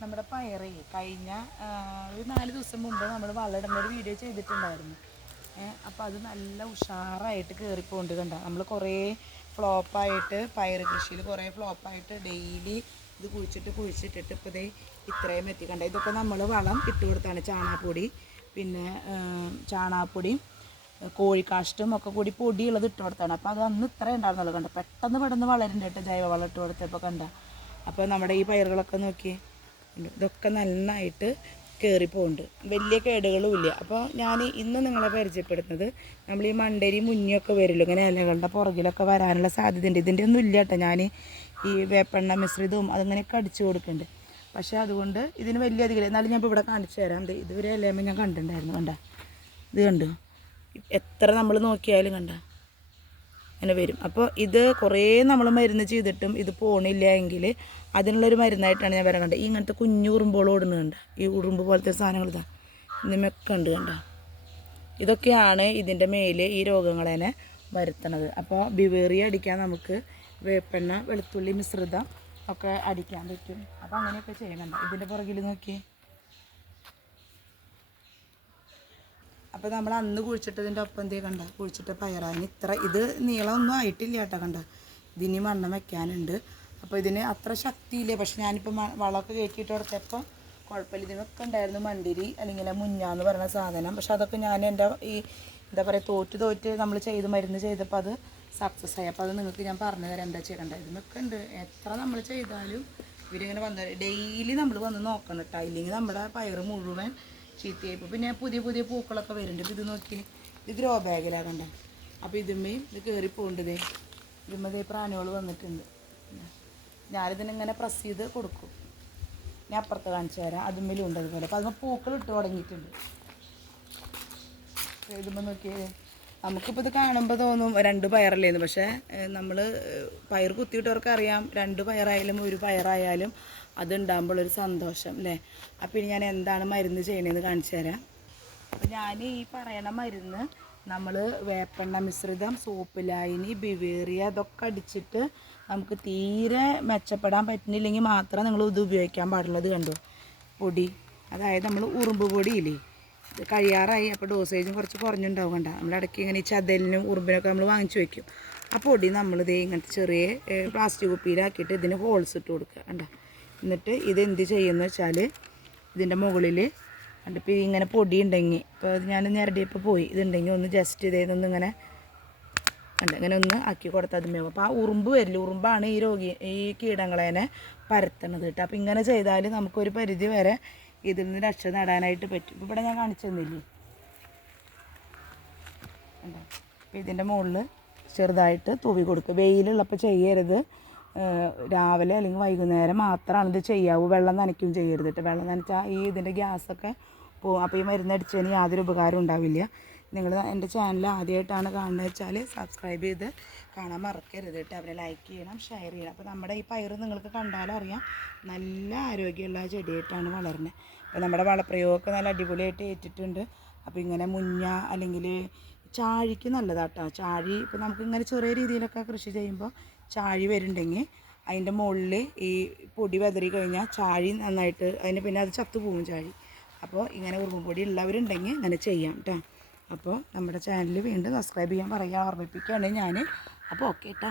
നമ്മുടെ പയറേ കഴിഞ്ഞ ഒരു നാല് ദിവസം മുമ്പ് നമ്മൾ വളമിടുന്ന ഒരു വീഡിയോ ചെയ്തിട്ടുണ്ടായിരുന്നു അപ്പോൾ അത് നല്ല ഉഷാറായിട്ട് കയറിപ്പോണ്ട് കണ്ട? നമ്മൾ കുറേ ഫ്ലോപ്പായിട്ട് പയർ കൃഷിയിൽ കുറേ ഫ്ലോപ്പായിട്ട് ഡെയിലി ഇത് കുഴിച്ചിട്ട് കുഴിച്ചിട്ടിട്ട് ഇപ്പോൾ ഇതേ ഇത്രയും എത്തി കണ്ട? ഇതൊക്കെ നമ്മൾ വളം ഇട്ട് കൊടുത്താണ് ചാണാപ്പൊടി പിന്നെ ചാണാപ്പൊടിയും കോഴിക്കാഷ്ടം ഒക്കെ കൂടി പൊടിയുള്ളത് ഇട്ട് കൊടുത്താണ്. അപ്പോൾ അത് അന്ന് ഇത്ര ഉണ്ടായിരുന്നുള്ളൂ കണ്ട? പെട്ടെന്ന് പെട്ടെന്ന് വളരുന്നുണ്ട് കേട്ടോ ജൈവവളം ഇട്ട് കൊടുത്തപ്പോൾ കണ്ട? അപ്പോൾ നമ്മുടെ ഈ പയറുകളൊക്കെ നോക്കി ഇതൊക്കെ നന്നായിട്ട് കയറിപ്പോണ്ട് വലിയ കേടുകളും ഇല്ല അപ്പോൾ ഞാൻ ഇന്ന് നിങ്ങളെ പരിചയപ്പെടുത്തുന്നത് നമ്മൾ ഈ മണ്ടരി മുന്നിയൊക്കെ വരില്ല? ഇങ്ങനെ ഇലകളുടെ പുറകിലൊക്കെ വരാനുള്ള സാധ്യതയുണ്ട്. ഇതിന്റെ ഒന്നും ഇല്ല കേട്ടോ. ഞാൻ ഈ വേപ്പെണ്ണ മിശ്രിതവും അതിങ്ങനെയൊക്കെ അടിച്ചു കൊടുക്കുന്നുണ്ട്. പക്ഷേ അതുകൊണ്ട് ഇതിന് വലിയ അധികം എന്നാലും ഞാൻ ഇപ്പോൾ ഇവിടെ കാണിച്ചു തരാം. ദേ ഇതുവരെ ഇലയുമ്പോൾ ഞാൻ കണ്ടിട്ടുണ്ടായിരുന്നു. കണ്ട? ഇത് കണ്ടു? എത്ര നമ്മൾ നോക്കിയാലും കണ്ട? അങ്ങനെ വരും. അപ്പോൾ ഇത് കുറേ നമ്മൾ മരുന്ന് ചെയ്തിട്ടും ഇത് പോണില്ല എങ്കിൽ അതിനുള്ളൊരു മരുന്നായിട്ടാണ് ഞാൻ വരാൻ കണ്ടത്. ഇങ്ങനത്തെ കുഞ്ഞു ഉറുമ്പോളം ഓടുന്നുണ്ട്. ഈ ഉറുമ്പ് പോലത്തെ സാധനങ്ങൾ ഇതാ. ഇന്നിമൊക്കെ ഉണ്ട് കണ്ട? ഇതൊക്കെയാണ് ഇതിന്റെ മേൽ ഈ രോഗങ്ങളെ വരുത്തണത്. അപ്പോൾ ബിവേറി അടിക്കാൻ നമുക്ക് വേപ്പെണ്ണ വെളുത്തുള്ളി മിശ്രിതം ഒക്കെ അടിക്കാൻ പറ്റും. അപ്പോൾ അങ്ങനെയൊക്കെ ചെയ്യുന്നുണ്ട് ഇതിന്റെ പുറകിൽ നോക്കിയേ. അപ്പോൾ നമ്മൾ അന്ന് കുഴിച്ചിട്ടതിന്റെ ഒപ്പം എന്തേ കണ്ട? കുഴിച്ചിട്ട പയറാന് ഇത്ര ഇത് നീളമൊന്നും ആയിട്ടില്ല കേട്ടോ കണ്ട? ഇതിനി മണ്ണം വെക്കാനുണ്ട്. അപ്പോൾ ഇതിന് അത്ര ശക്തിയില്ല? പക്ഷെ ഞാനിപ്പോൾ വളമൊക്കെ കയറ്റിയിട്ട് കൊടുത്തപ്പോൾ കുഴപ്പമില്ല. ഇതിനൊക്കെ ഉണ്ടായിരുന്നു മണ്ടിരി അല്ലെങ്കിൽ മുഞ്ഞാന്ന് പറയുന്ന സാധനം. പക്ഷെ അതൊക്കെ ഞാൻ എന്റെ ഈ എന്താ പറയുക തോറ്റ് തോറ്റ് നമ്മൾ ചെയ്ത് മരുന്ന് ചെയ്തപ്പോൾ അത് സക്സസ് ആയി. അപ്പോൾ അത് നിങ്ങൾക്ക് ഞാൻ പറഞ്ഞു തരാം. എന്താ ചെയ്യേണ്ടത് ഇതിനൊക്കെ ഉണ്ട്. എത്ര നമ്മൾ ചെയ്താലും ഇവരിങ്ങനെ വന്ന് ഡെയിലി നമ്മൾ വന്ന് നോക്കണം കേട്ടോ. ഇല്ലെങ്കിൽ നമ്മുടെ പയറ് മുഴുവൻ ചീത്തയായി പോകും പിന്നെ പുതിയ പുതിയ പൂക്കളൊക്കെ വരുന്നുണ്ട്. ഇത് നോക്കി ഇത് ഗ്രോ ബാഗിലാണ് കണ്ടത് അപ്പോൾ ഇതുമ്മയും ഇത് കയറി പോകേണ്ടതേ ഇതുമ്മതേ പ്രാണികൾ വന്നിട്ടുണ്ട്. ഞാനിതിനിങ്ങനെ പ്രസ് ചെയ്ത് കൊടുക്കും. ഞാൻ അപ്പുറത്ത് കാണിച്ചു തരാം. അതുമ്മലും ഉണ്ട് അതുപോലെ അപ്പോൾ അതുമ്പോൾ പൂക്കൾ ഇട്ട് തുടങ്ങിയിട്ടുണ്ട്. ഇതുമ്പോൾ നോക്കിയേ. നമുക്കിപ്പോൾ ഇത് കാണുമ്പോൾ തോന്നും രണ്ട് പയറല്ലേന്ന്. പക്ഷേ നമ്മൾ പയർ കുത്തിയിട്ടവർക്ക് അറിയാം രണ്ട് പയറായാലും ഒരു പയറായാലും ഒരു സന്തോഷം അല്ലേ അപ്പോൾ ഇനി ഞാൻ എന്താണ് മരുന്ന് ചെയ്യണതെന്ന് കാണിച്ചു തരാം. അപ്പോൾ ഞാൻ ഈ പറയണ മരുന്ന് നമ്മൾ വേപ്പെണ്ണ മിശ്രിതം സോപ്പ് ലായനി ബിവേറിയ ഇതൊക്കെ അടിച്ചിട്ട് നമുക്ക് തീരെ മെച്ചപ്പെടാൻ പറ്റുന്നില്ലെങ്കിൽ മാത്രം നിങ്ങൾ ഇത് ഉപയോഗിക്കാൻ പാടുള്ളത് കണ്ടു? പൊടി. അതായത് നമ്മൾ ഉറുമ്പ് പൊടിയില്ലേ? കഴിയാറായി. അപ്പോൾ ഡോസേജും കുറച്ച് കുറഞ്ഞുണ്ടാവും കണ്ട. നമ്മൾ ഇടയ്ക്ക് ഇങ്ങനെ ഈ ചതലിനും ഉറുമ്പിനൊക്കെ നമ്മൾ വാങ്ങിച്ചു വെക്കും. ആ പൊടി നമ്മൾ ഇതേ ഇങ്ങനത്തെ ചെറിയ പ്ലാസ്റ്റിക് കുപ്പിയിലാക്കിയിട്ട് ഇതിന് ഹോൾസ് ഇട്ട് കൊടുക്കുക കണ്ട. എന്നിട്ട് ഇത് എന്ത് ചെയ്യുമെന്ന് വെച്ചാൽ ഇതിന്റെ മുകളിൽ കണ്ടിപ്പോൾ ഇങ്ങനെ പൊടി ഉണ്ടെങ്കിൽ ഇപ്പോൾ ഞാൻ നേരടിയപ്പോൾ പോയി. ഇതുണ്ടെങ്കിൽ ഒന്ന് ജസ്റ്റ് ഇതേതൊന്ന് ഇങ്ങനെ കണ്ട ഇങ്ങനെ ഒന്ന് ആക്കി കൊടുത്താൽ അത് മേവും അപ്പോൾ ആ ഉറുമ്പ് വരില്ല ഉറുമ്പാണ് ഈ രോഗി ഈ കീടങ്ങളേനെ പരത്തണത് കേട്ടോ. അപ്പോൾ ഇങ്ങനെ ചെയ്താൽ നമുക്കൊരു പരിധി വരെ ഇതിൽ നിന്ന് രക്ഷ നേടാനായിട്ട് പറ്റും. ഇവിടെ ഞാൻ കാണിച്ചു തന്നില്ലേ? അപ്പോൾ ഇതിന്റെ മുകളിൽ ചെറുതായിട്ട് തൂവി കൊടുക്കുക. വെയിലുള്ളപ്പോൾ ചെയ്യരുത്. രാവിലെ അല്ലെങ്കിൽ വൈകുന്നേരം മാത്രമാണ് ഇത് ചെയ്യാവൂ. വെള്ളം നനയ്ക്കും ചെയ്യരുത് കേട്ടോ വെള്ളം നനച്ചാൽ ഈ ഇതിന്റെ ഗ്യാസൊക്കെ പോകും അപ്പോൾ ഈ മരുന്നടിച്ചതിന് യാതൊരു ഉപകാരം ഉണ്ടാവില്ല. നിങ്ങൾ എന്റെ ചാനൽ ആദ്യമായിട്ടാണ് കാണുന്നത് വെച്ചാൽ സബ്സ്ക്രൈബ് ചെയ്ത് കാണാൻ മറക്കരുത് കേട്ടോ. അവരെ ലൈക്ക് ചെയ്യണം ഷെയർ ചെയ്യണം. അപ്പോൾ നമ്മുടെ ഈ പയറ് നിങ്ങൾക്ക് കണ്ടാലറിയാം നല്ല ആരോഗ്യമുള്ള ചെടിയായിട്ടാണ് വളരുന്നത്. അപ്പോൾ നമ്മുടെ വളപ്രയോഗമൊക്കെ നല്ല അടിപൊളിയായിട്ട് ഏറ്റിട്ടുണ്ട്. അപ്പോൾ ഇങ്ങനെ മുഞ്ഞ അല്ലെങ്കിൽ ചാഴിക്ക് നല്ലതാട്ടോ. ചാഴി ഇപ്പോൾ നമുക്ക് ഇങ്ങനെ ചെറിയ രീതിയിലൊക്കെ കൃഷി ചെയ്യുമ്പോൾ ചാഴി വരുന്നുണ്ടെങ്കിൽ അതിന്റെ മുകളിൽ ഈ പൊടി വെതറി കഴിഞ്ഞാൽ ചാഴി നന്നായിട്ട് അതിന് പിന്നെ അത് ചത്തു പോകും ചാഴി. അപ്പോൾ ഇങ്ങനെ ഉറുമ്പൊടി ഉള്ളവരുണ്ടെങ്കിൽ അങ്ങനെ ചെയ്യാം കേട്ടോ. അപ്പോൾ നമ്മുടെ ചാനൽ വീണ്ടും സബ്സ്ക്രൈബ് ചെയ്യാൻ പറയുക ഓർമ്മിപ്പിക്കുകയാണ് ഞാൻ. അപ്പോൾ ഓക്കെ കേട്ടോ